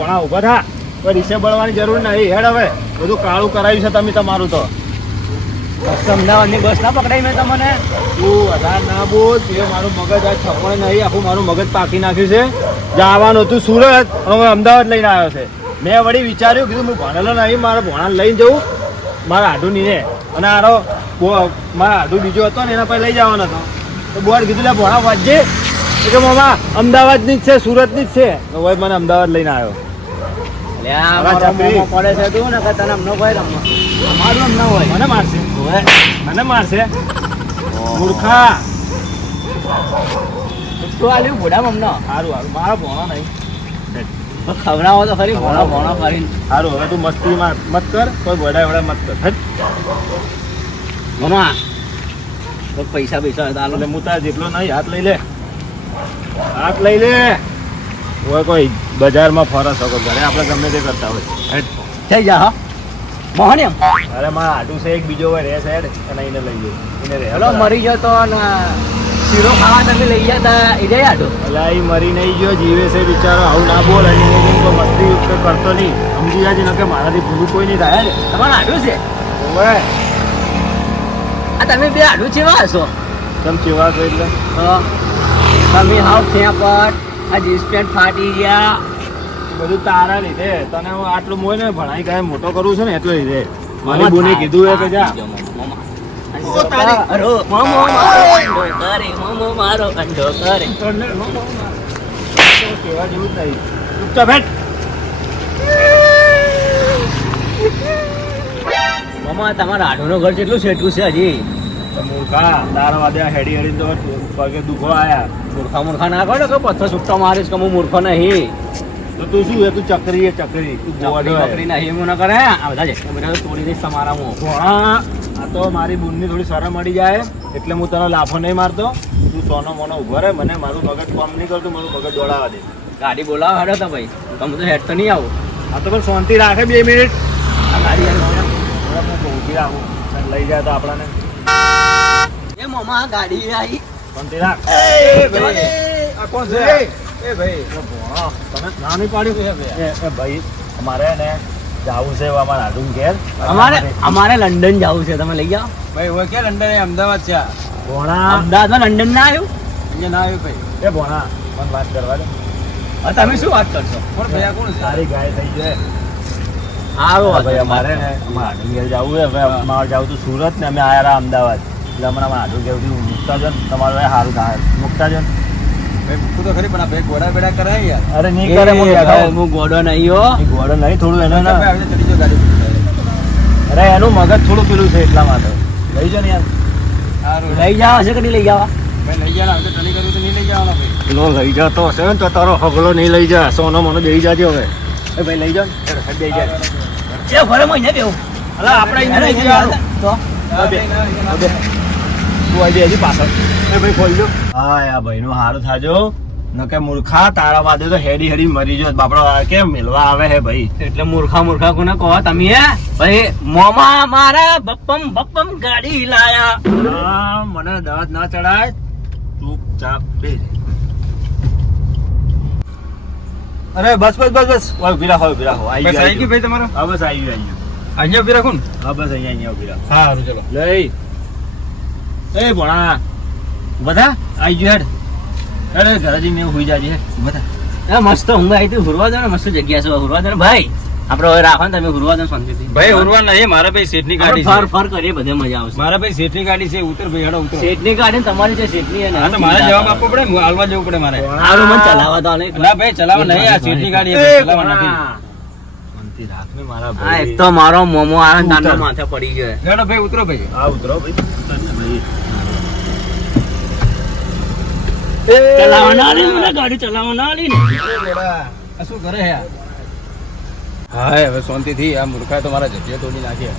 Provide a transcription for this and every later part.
ભણા ઉભા થા, કોઈ રીસે બળવાની જરૂર નહીં. હેડ હવે બધું કાળું કરાવ્યું છે તમે તમારું તો. અમદાવાદની બસ ના પકડાઈ મેં તમને? તું વધારે ના બોલ, તું મારું મગજ આ છપણ નહીં, આખું મારું મગજ પાકી નાખ્યું છે. જવાનું હતું સુરત, હવે અમદાવાદ લઈને આવ્યો છે. મેં વળી વિચાર્યું કીધું હું ભણેલો નહીં, મારે ભણાને લઈને જવું મારા આઢુનીને, અને આરો મારા આઢુ બીજો હતો ને એના પર લઈ જવાનો હતો. તો બોર્ડ કીધું લે ભણા વાંચજે, કે મામા અમદાવાદની જ છે, સુરતની જ છે. હવે મને અમદાવાદ લઈને આવ્યો. પડે છે તું ને તને અમને કોઈ અમારું અમને હોય મને મારશે, મને મારશે મૂર્ખા. તો આલ્યું ભોડા અમને સારું સારું, મારો ભણો નહીં. ખવડાવો તો ખરી, ભણો ભણો કરીને. સારું, હવે તું મસ્તી મત કર, કોઈ વડા વડા મત કર. મમા તો પૈસા પૈસા એટલે હું તાર જેટલો નહીં હાથ લઈ લે, હાથ લઈ લે. હોય કોઈ બજારમાં ફરસ શકો, ઘરે આપણે ગમે તે કરતા હોય. થઈ જા હા મોહન એમ. અરે મારા આટું છે એક બીજો હોય રે સાઈડ, અને એને લઈ જઈએ એને રે. હેલો મરી ગયો તો ને શીરો ખાવા તમે લઈ ગયા તા એ જાય આટો. એટલે એ મરી નહીં ગયો, જીવે છે બિચારો. આવું ના બોલ, અને તો મસ્તી કરતો નહીં, સમજી જાય ને કે મારાથી ભૂલું કોઈ નહીં થાય ને. તમારે આડું છે? ઓવે આ તમે બે આડું ચેવા હશો? તમ કેવા છો એટલે તમે હાવ ખેપટ, આ જીન્સ પેન્ટ ફાટી ગયા. બધું તારા લીધે. તને હું આટલું મોય ને ભણાઈ કાંઈ મોટો કરું છું ને એટલે લીધે. મારી બોને કીધું એ કે જા કેવા જેવું જ નહીં. ચૂપચાપ હેઠ. મમા તમારા આઢોનું ઘર કેટલું સેટું છે હજી? મૂર્ખા તારા વાદે હેડી હેડી તો પગે દુખો આયા. મૂર્ખા ના કરો કે પથ્થર છૂટો મારીશ કે હું મૂર્ખો નહીં. તો તું શું તું ચકરી એ ચકરી તું નોકરી નહીં એવું ના કરે. આ બધા છે બધા તોડી દઈશ તમારા હું. આ તો મારી બુનની થોડી શરમ મળી જાય એટલે હું તને લાફો નહીં મારતો. તું સોનો મોનો ઉભો રહે, મને મારું મગજ કામ નહીં કરતું, મારું મગજ દોડાવા દે. ગાડી બોલાવો હેડો તો ભાઈ, તમે તો હેડ તો નહીં આવું. આ તો પણ શાંતિ રાખે 2 મિનિટ. આ ગાડી ઊભી રાખું લઈ જાય તો આપણાને. એ મમા ગાડી આવી. શાંતિ રાખ. આ કોણ છે? એ ભાઈ તમે ના નહીં પાડ્યું. એ ભાઈ અમારે ને જવું છે અમારા આડું ઘેર. અમારે લંડન જવું છે, તમે લઈ જાઓ. ભાઈ હવે ક્યાં લંડન? અમદાવાદ છે. ભોણા અમદાવાદમાં લંડન ના આવ્યું? અહીંયા ના આવ્યું ભાઈ. એ ભોણા મને વાત કરવા દે. તમે શું વાત કરશો? પણ ભાઈ કોણ છે? સારી ગાય થઈ જાય. આવો ભાઈ અમારે ને અમારા આડું ઘેર જવું છે. હવે અમારે જવું તો સુરત ને અમે આવ્યા અમદાવાદ. એટલે હમણાં અમારા આડું ઘેરથી મૂકતા જો ને તમારું સારું થાય મૂકતા જો ને. તું તો ખરી પણ આ ભાઈ ગોડા બેડા કરાય યાર. અરે નહીં કરે, હું ગોડો નહીં હો. ગોળો નહીં, થોડું એને ના. અરે એનું મગજ થોડું પેલું છે એટલા માટે લઈ જાઓ ને યાર. લઈ જાવ હશે કે નહીં લઈ જવા? લઈ જાય તો ટલી કર્યું તો નહીં લઈ જવાનો ભાઈ. પેલો લઈ જતો હશે ને તો તારો હગલો નહીં લઈ જા. સોનો મને દઈ જાજો હવે. એ ભાઈ લઈ જાઓ ને દઈ જાય. એ ભરે મહિને દેવું. અલા આપણે અહીંયા લઈ જવાનું તો તું આવી હજી પાછળ. એ ભાઈ ખોલી દો. હા આ ભાઈનું હારું થાજો ન કે મૂર્ખા તારા વાદે તો હેડી હેડી મરી જો. બાપડો કેમ મિલવા આવે હે ભાઈ? એટલે મૂર્ખા કોને કહો તમે? હે ભાઈ મોમા મારા બપ્પમ ગાડી લાયા. હા મને દાંત ના ચડાય, ચૂપચાપ બે. અરે બસ ઉભી રાખો બસ આવી ગઈ ભાઈ તમારો? હા બસ આવી ગયું. અહીંયા ઉભી રાખો ને. હા બસ અહીંયા ઉભી રાખો. સારું ચલો લઈ એ ભણા બધા આવી ગયું. હેડ અરે ઘરે મેં હોઈ જાજે બધા. મસ્ત ઊંઘ આવી હતી. હુરવા દો ને, મસ્ત જગ્યા છે. હુરવા દો ને ભાઈ, આપડે હવે રાખો ને. તમે હુરવા દો શાંતિથી. ભાઈ હુરવા નહીં, મારા ભાઈ શેઠની ગાડી છે. ફર કરીએ, બધે મજા આવશે. મારા ભાઈ શેઠની ગાડી છે. ઉતર ભાઈ હેડો ઉતર. શેઠની ગાડી તમારી છે? શેઠની હા તો મારે જવાબ આપવો પડે, હાલવા જવું પડે મારે. સારું મને ચલાવવા દો ને. ના ભાઈ ચલાવવા નહીં, આ શેઠની ગાડી છે, ચલાવવા નથી. હા એક તો મારો મોમો આ નાનો માથે પડી ગયો. હેડો ભાઈ ઉતરો ભાઈ. હા ઉતરો ભાઈ. ચલાવવા ના આલી મને ગાડી, ચલાવવા ના આલી ને. આ શું કરે હે? હા હવે શાંતિથી. આ મૂર્ખાએ તો મારા જગ્યા તોડી નાખી.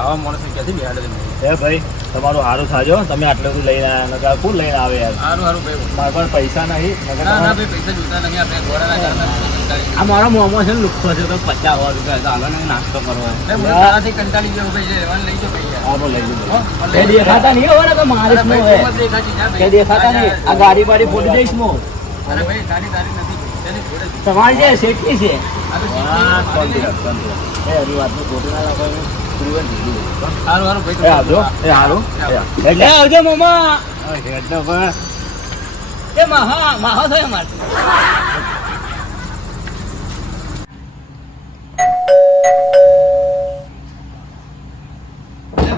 આવા માણસ ક્યાંથી બેહાડે તમે? એ ભાઈ તમારું સારું થાજો. તમે આટલું બધું લઈને આવ્યા, કોણ લઈને આવે યાર? સારું ભાઈ. મારા પાસે પૈસા નહીં. ના ભાઈ પૈસા જોતા નહીં. આપણે ઘોડાના ઘરમાં આ મારો મોમો છે ને લુખ્ખો છે તો 50 રૂપિયા ચાલો ને નાસ્તો કરવો. મૂર્ખાથી કંટાળી ગયો ભાઈ. રહેવાનું લઈ જાઓ ભાઈ. હા લઈ જજો. એ દેખાતા નહીં હોય ને તો મારીશ મો. દેખાતી કે દેખાતા નહીં. આ ગાડી બાડી ફોડી દઈશ મો. અરે ભાઈ ગાડી તારી નથી. એની જોડે જ. તમારી જે શેઠી છે આ તો હા, શાંતિ શીખી. રાખ, શાંતિ રાખ. એ હજી વાતનું ખોટું ના લાગો એને. પૂરું કીધું. હારું, હારું, ભાઈ, એ આવજો. એ હારું. એ આવ. એટલે આવજો મામા હા, હેડનો પણ. એ માહો થયો મારે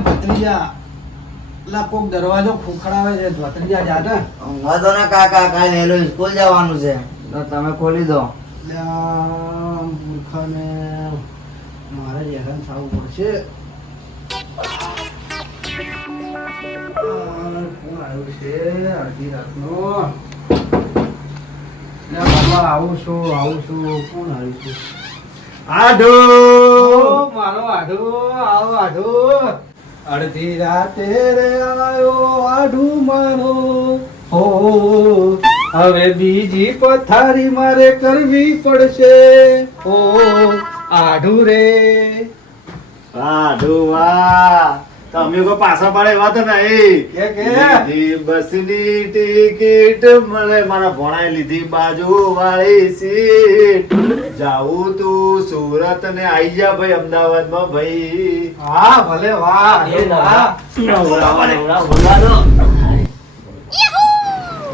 ભત્રીજા લા કોક દરવાજો ખોખડાવે છે ભત્રીજા જાને ઊંઘવા દો ને કાકા, કાલે વહેલું સ્કૂલ જવાનું છે તો તમે ખોલી દો. લ્યા, મૂર્ખાને મારે જ હેરાન થવું પડશે. કોણ આવ્યું છે અડધી રાતનો? લ્યા બાબા, આવું છું કોણ આવ્યું છે? આઢો. ઓ, મારો આઢો, આવો આઢો. અડધી રાતે રે આયો આઢુ મારો, હો હવે બીજી પથારી મારે કરવી પડશે, ઓ આઢુ રે. આઢો વાહ. તમે કોઈ પાછા પાડે એવા તો નહીં. કે? લીધી બસની ટિકિટ મળે મારા ભણાએ લીધી બાજુ વાળી સીટ. જાવું તું સુરત ને આઈ જા ભાઈ અમદાવાદમાં ભાઈ. હા ભલે, વાહ એ વાહ. નવરા બોલવા દો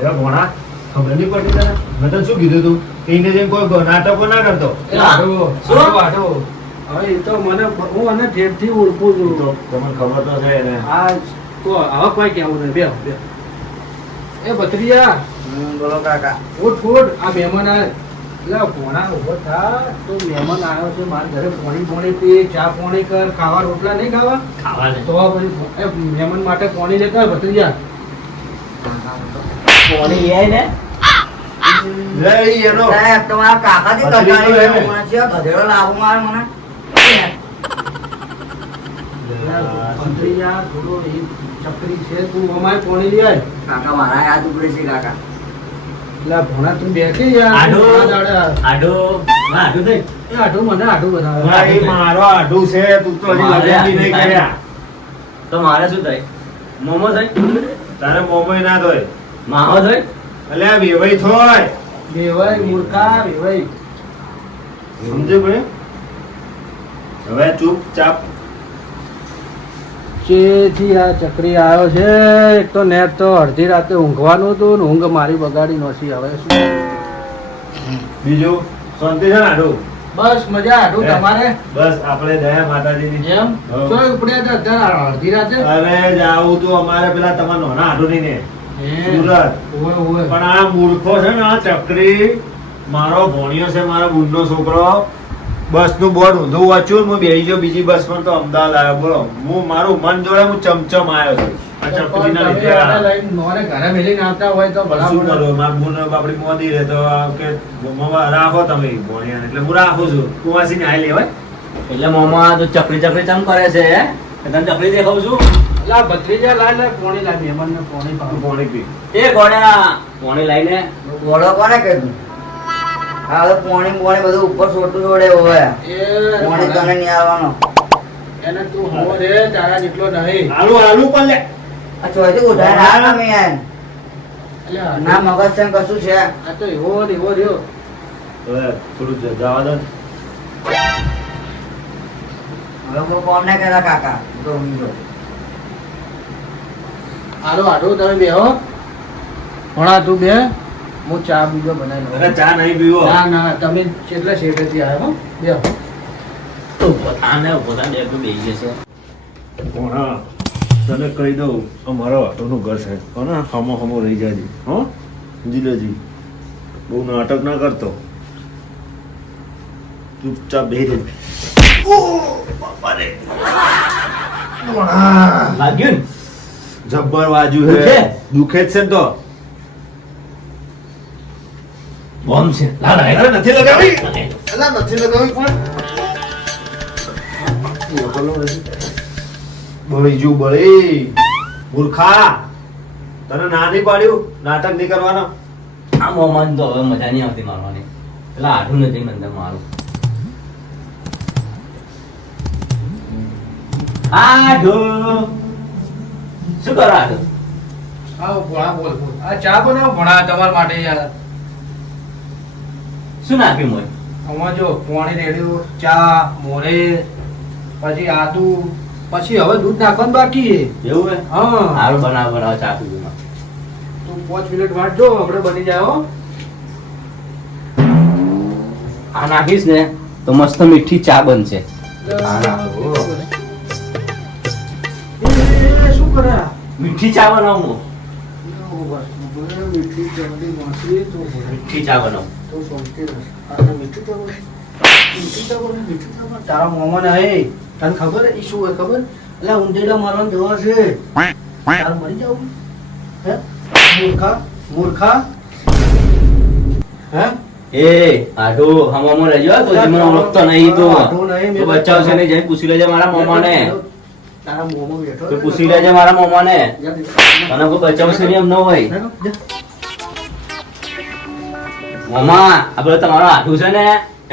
એ ભણા ખબર નહીં પડતી તને? મેં તને શું કીધું તું? એને જેમ કોઈ નાટકો ના કરતો. એ આઢો, આઢો. હવે એ તો મને હું અને ઠેઠથી ઓળખું છું. તો તમને ખબર તો છે ને. આ તો હવે કોઈ કેવું નહીં. બે બે એ ભત્રીજા, બોલો કાકા. ઉઠ આ મહેમાન આવે એટલે ભોણા ઉભો થા. તો મહેમાન આવ્યો છે મારા ઘરે, પોણી પી, ચા પોણી કર, ખાવા રોટલા નહીં ખાવા ખાવા દે તો પછી એ મહેમાન માટે પોણી લેતા હોય ભત્રીજા. કોની એ ને લે ઈ એનો. સાહેબ, તમારા કાકાથી ભત્રીજો કઢાવી એમ. મને છે, ગધેડો લાવો મારે મને. ભત્રીજા થોડો એ ચકરી છે, તું અમારે પોણી લઈ આય. કાકા મારા હાથ ઉપડે છે કાકા. એટલે ભોણા તું બેઠી યાર. આઢો દાડે આઢો ના આઢો થઈ એ આઢું મને આઢું બનાવે. ભાઈ મારો આઢું છે. તું તો હજી મારે લગ્ન બી નહીં આઢું કર્યા. તો મારે શું થાય મોમો થાય તારે મોમોય ના ધોય. માહો થાય અલ્યા વેવાઈ થોય. વેવાય મૂર્ખા વેવાય. સમજે ભાઈ? હવે ચૂપચાપ. ચેથી આ ચકરી આવ્યો છે. એક તો નેટ તો અડધી રાતે ઊંઘવાનું હતું ને ઊંઘ મારી બગાડી નોસી. હવે શું? બીજું શાંતિ છે ને આઢું? બસ મજા આઢું તમારે બસ આપણે દયા માતાજીની. એમ હઉ. તો ઉપડ્યા હતા અત્યારે અડધી રાતે. અરે જાવું તું અમારે પેલા તમારા નાના આઢું ની ને સુરત. ઓય ઓય. પણ આ મૂર્ખો છે ને આ ચક્રી મારો ભોણિયો છે, મારો બુનનો છોકરો. બસ નું બોર્ડ ઊંધું વાંચ્યું, હું બેસી ગયો બીજી બસ માં તો અમદાવાદ આવ્યો. બોલો, હું મારું મન જોડે હું ચમચમ આવ્યો છું આ ચકરીના તમે લીધે. એને લઈને નોરે ઘરે મેલીને આવતા હોય તો ભલા શું પડે. કરું? મારા બુન બાપડી મોદી રહે તો કે મમ્મા રાખો તમે ભોણિયાને. એટલે હું રાખું છું. કુવાસી ને હાઈ લેવાય. એટલે મોમા તો ચકરી ચમ કરે છે હે? તને ચકરી દેખાવું છું લા ભત્રીજા લાય પોણી લાય મહેમાનને પોણી પાવ. ભોણી પી. એ ગોળ્યા પોણી લઈને બોલો કોને કીધું? હા, હવે પોણી બધું ઉપર છોટું છોડે હોય. પોણી તને નહીં આવવાનો. એને તું હો રે તારા જેટલો નહીં. આલુ આલુ પણ લે. આ ચોથી ઉઠાઈ ના તમે યાર. એટલે ના મગજ છે ને કશું છે. આ તો એવો ને એવો રહ્યો. હવે થોડું જવા દો ને. હવે હું કોમ ના કહેતા કાકા. તો ઊંઘી જાઉં. હાલો આઢું તમે બેહો. ભણા તું બે, હું ચા બીજો બનાવી અરે લઉં. ચા નહીં પીવો. ના ના તમે કેટલા શેઠેથી આવ્યા હો? બેહો. આને પોતાને એકદમ બેસી જશે ભોણા, તને કહી દઉં અમારા વાટોનું ઘર છે. કોને હમો હમો રહી જાય. હો જીલોજી, બહુ નાટક ના કરતો. ચૂપચાપ બેહી રહેજે. લાગ્યું ને જબ્બર વાજુ દુખે? હે. દુખે જ છે ને તો. બોમ્બ છે અરે નથી લગાવી. અલા નથી લગાવી પણ. બળી જુ બળી. મૂર્ખા, તને ના નહીં પાડ્યું નાટક નહીં કરવાનો? આ મોમાં તો હવે મજા નહીં આવતી મારવાની. પેલા આઢું નથી મને મારું. આઢું શું કરો આઢું? આવો ભણા બોલ બોલ. આ ચા બનાવો ભણા તમારા માટે યાર. શું નાખ્યું મોય? આમાં જો પોણી રેડ્યું, ચા, મોરે, પછી આદુ, પછી હવે દૂધ નાખવાનું બાકી છે. એવું હે? હા સારું બનાવ ચા પીવું. તું 5 મિનિટ વાંચજો, આપણે બની જાય હો. આ નાખીશ ને તો મસ્ત મીઠી ચા બનશે. એ શું કરે આ? મીઠી ચા બનાવું. મીઠી ચમડી માસી તો બોલે. મીઠી ચા બનાવું. તો સોમતી રહે. આ મીઠી ચા બોલે. મીઠી ચા બોલે, મીઠી ચા બોલે. તારા મોમાં ને હે તને ખબર હે ઈ શું હે ખબર? એટલે ઊંધેડા મારવાનું દવા છે. તાર મરી જાવ હે મૂર્ખા મૂર્ખા હે એ આઢો હમામાં રહેજો તો જે મને ઓળખતો નહીં તો આઢો નહીં, મેં બચાવશે નહીં. જઈને પૂછી લેજે મારા મોમાને. તારા મોમાં બેઠો તો પૂછી લેજે મારા મોમાને. જા, મને કોઈ બચાવશે નહીં એમ ન હોય. જા, જા. મોમા આપણે તમારો આઢું છે ને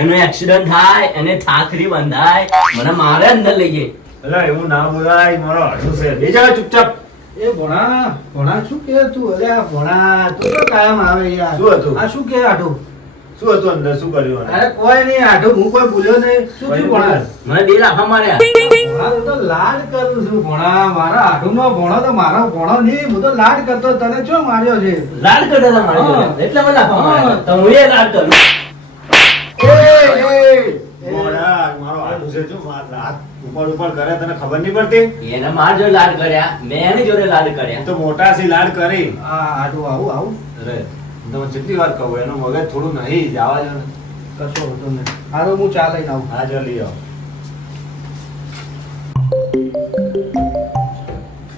એનો એક્સિડન્ટ થાય એને થાથરી બંધાય મને મારે અંદર લઈ ગઈ. એટલે એવું ના બોલાય, મારો હાડું છે. બેજા ચૂપચાપ. એ ભણા ભણા શું કે તું? અરે આ ભણા તું તો કાયમ આવે યાર. શું હતું? આ શું કે આઢું? શું હતું અંદર, શું કર્યું આને? અરે કોઈ નહીં આઢું, હું કોઈ ભૂલ્યો નહીં. શું થયું ભણા? મને બે લાફા માર્યા. ભણા હું તો લાડ કરું છું ભણા. મારા આઢુંનો ભણો તો મારો ભણો નહીં. હું તો લાડ કરતો, તને શું માર્યો છે? લાડ કરતા હતા મારી જોડે. એટલે મને લાફા માર્યા. તો હું એ લાડ કરું. મોડા, મારો હાડું છે. જો હાથ ઉપર ઉપર કરે તને ખબર નહીં પડતી? એને મારી જોડે લાડ કર્યા, મેં એની જોડે લાડ કર્યા. તો મોટા સી લાડ કરી. આ આઢું આવું આવું અરે તમે કેટલી વાર કહું, એનું મગજ થોડું નહીં, જવા દો ને. કશો હોતો નહીં. હારો હું ચા લઈને આવું. હા જો લઈ આવો.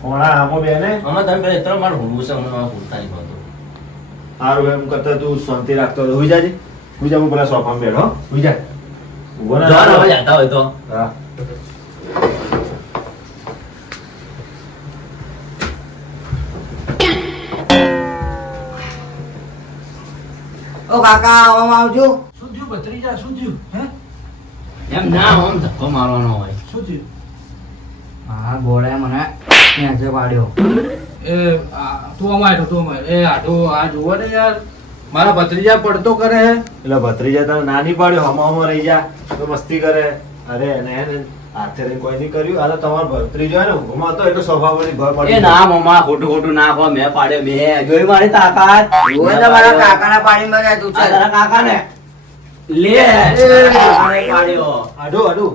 મોડા આમો બેને આમાં તમે પેલા એટલો મારું ઊંઘું છે, હમણાં મારું ઊંઘતા નહીં હોતું. હારું એમ કરતા તું શાંતિ રાખતો હોય. હુઈ જાજે. હુઈ જા, હું પેલા સોફામાં બેઠો. હુઈ જા. ઊભો ના જોર થા. અવાજ આવતા હોય તો હા. ઓ કાકા આવવામાં આવજો. શું થયું ભત્રીજા? શું થયું? હે એમ ના આમ ધક્કો મારવાનો હોય. શું થયું? હા ગોળે મને નેચે પાડ્યો. એ તું અમાય તું અમાય. એ આઢો આ જુઓ ને યાર, મારા ભત્રીજા પડતો કરે હે. એટલે ભત્રીજા તમે નાની પાડ્યો, હમો રહી જા તો મસ્તી કરે. અરે એને હાથે રહીને કોઈ નહીં કર્યું. આ તો તમારો ભત્રીજો હે ને ઊંઘમાં હતો એટલે સ્વભાવ વળી ભર એ પડી. ના મમ્મા ખોટું ખોટું ના કહો. મેં પાડ્યો, મેં જોઈ મારી તાકાત. જુઓ ને મારા કાકાના પાણી માં તું આ છે. તારા કાકા ને લે પાડ્યો. આડું આડું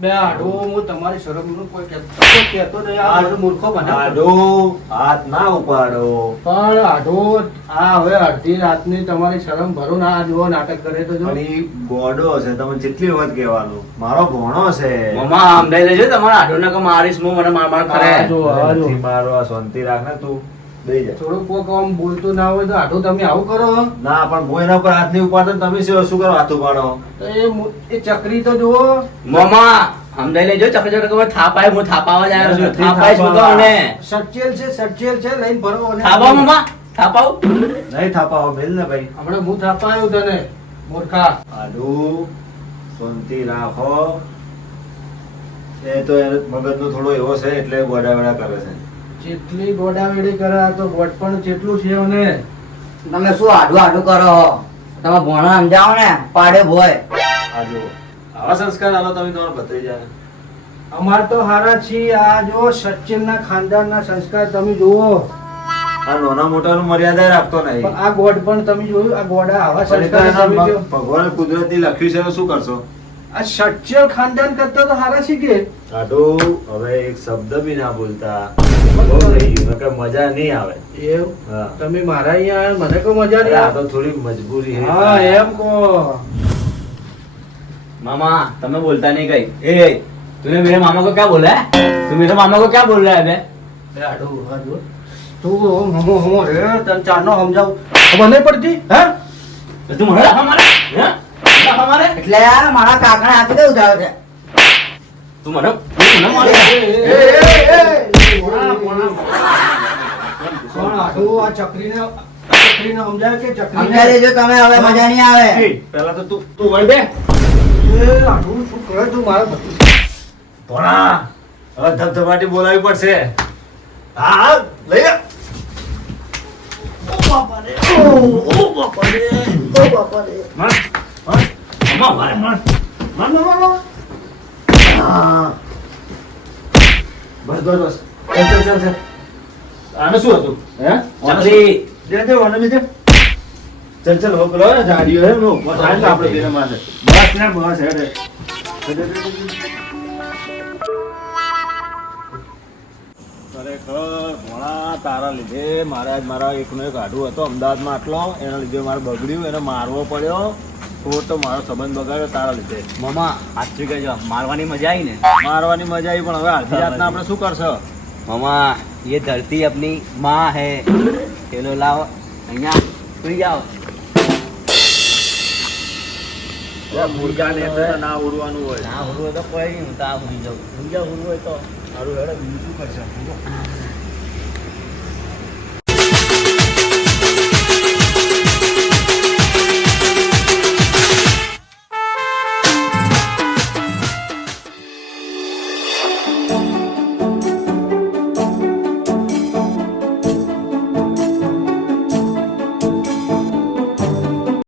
બે આઢો હું તમારી શરમનું કોઈ કહેતો નહીં. આ બધું મૂર્ખો બનાવે. આડું હાથ ના ઉપાડો. પણ આઢો આ હવે અડધી રાતની તમારી શરમ ભરો ના. આ જુઓ નાટક કરે તો જો. પણ ઈ ગોડો છે, તમે કેટલી વખત કહેવાનું. મારો ભોણો છે. મમ્મા સમજાઈ દેજો તમારા આઢો ને કે મારીશ હું મને માર માર કરે. આ જો, આ જો. નથી મારો, આ શાંતિ રાખ ને તું. દઈ જા. થોડું કોક આમ બોલતું ના હોય તો આઢો તમે આવું કરો. ના પણ હું એના ઉપર હાથ નહીં ઉપાડતો ને તમે શું કરો હાથ ઉપાડો? તો એ ચકરી તો જુઓ. મમ્મા સમજાઈ લેજો. ચકરી ચકરી ખબર થાપાય, હું થાપાવા જ આવ્યો છું. થાપાય શું કહું ને? સચેલ છે લઈને ભરો. અને થાપાવ મમ્મા, થાપાવ. નહીં થાપાવો મેલ ને ભાઈ. હમણાં હું થાપાયું તને મૂર્ખા. આડું શાંતિ રાખો. એ તો એને મગજનો થોડો એવો છે એટલે ગોડા કરે છે. જેટલી ગોડાવેડી કરે આ તો ગોટ પણ જેટલું છે ને. તમે શું આડું આડું કરો? તમે ભણો સમજાવો ને. પાડે ભોય. આ જુઓ, આવા સંસ્કાર આલો તમે તમારા ભત્રીજાને. અમાર તો હારા છીએ. આ જો સચિનના ખાનદાનના સંસ્કાર તમે જુઓ. આ નાના મોટાનું મર્યાદા રાખતો નહીં. પણ આ ગોડ પણ તમે જોયું. આ ગોડા આવા પણ એ તો સંસ્કાર એના તમે જો. ભગવાન કુદરતી લખ્યું છે તો શું કરશો? આ સચ્ચર ખાનદાન કરતા તો હારા શીખે. આડું હવે એક શબ્દ બી ના બોલતા. બહુ થઈ ગયું, નકર મજા નહીં આવે. એવું હા. તમે મારા અહીંયા આયા, મને કોઈ મજા અરે નહીં આ આવે. તો થોડી મજબૂરી છે. હા એમ કહો. मामा तुम्हें बोलता नहीं कहीं ए तूने मेरे मामा को क्या बोला है तू मेरे मामा को क्या बोल रहा है बे બે આડું આ જો. તું હમો રે તને ચારનો સમજાવું ખબર નહીં પડતી હે? तो तू मरा हमारे हैं हमारे એટલે આ મારા કાકાને હાથે કેવું થાય છે? तू मरा मारे પણ આડું આ ચકરીને સમજાય કે સમજાવી ચકરીને દેજો તમે. હવે મજા નહીં આવે. એ, પહેલા તો તું વળી બે. એ આડું શું કરે તું મારા ભત્રીજા? ભોણા, હવે ધબધબાટી બોલાવી પડશે. હા હા, લઈ જા. ઓ બાપા રે. ઓ બાપા રે. હા. મામા મારે માર માર માર માર માર. હા. બસ બસ બસ ચાલ ચાલ ચાલ ચાલ. આને શું હતું હે ચકલી દે દે વાને દે ચાલ ચાલ હો પેલો જાડીઓ હે નો બસ આ તો આપણે બેને માથે બસ ને બસ હેડે ખરેખર ભોળા તારા લીધે મારે આજ મારા એકનો એક આઢું હતો અમદાવાદમાં આટલો એના લીધે મારે બગડ્યું એને મારવો પડ્યો તો મારો સંબંધ બગાડ્યો તારા લીધે મામા સાચું કહેજો મારવાની મજા આવી ને મારવાની મજા આવી પણ હવે આધી રાતના આપણે શું કરશો मामा ये धरती अपनी माँ है चलो लाओ અહીંયા સુઈ જાઓ મુર્ગાને ના ઉડવાનું હોય ના ઉડવું તો કોઈ નહીં હું તો આ સુઈ જાઉં મુર્ગા ઉડવું હોય તો સારું હેડે બીજું શું કરશે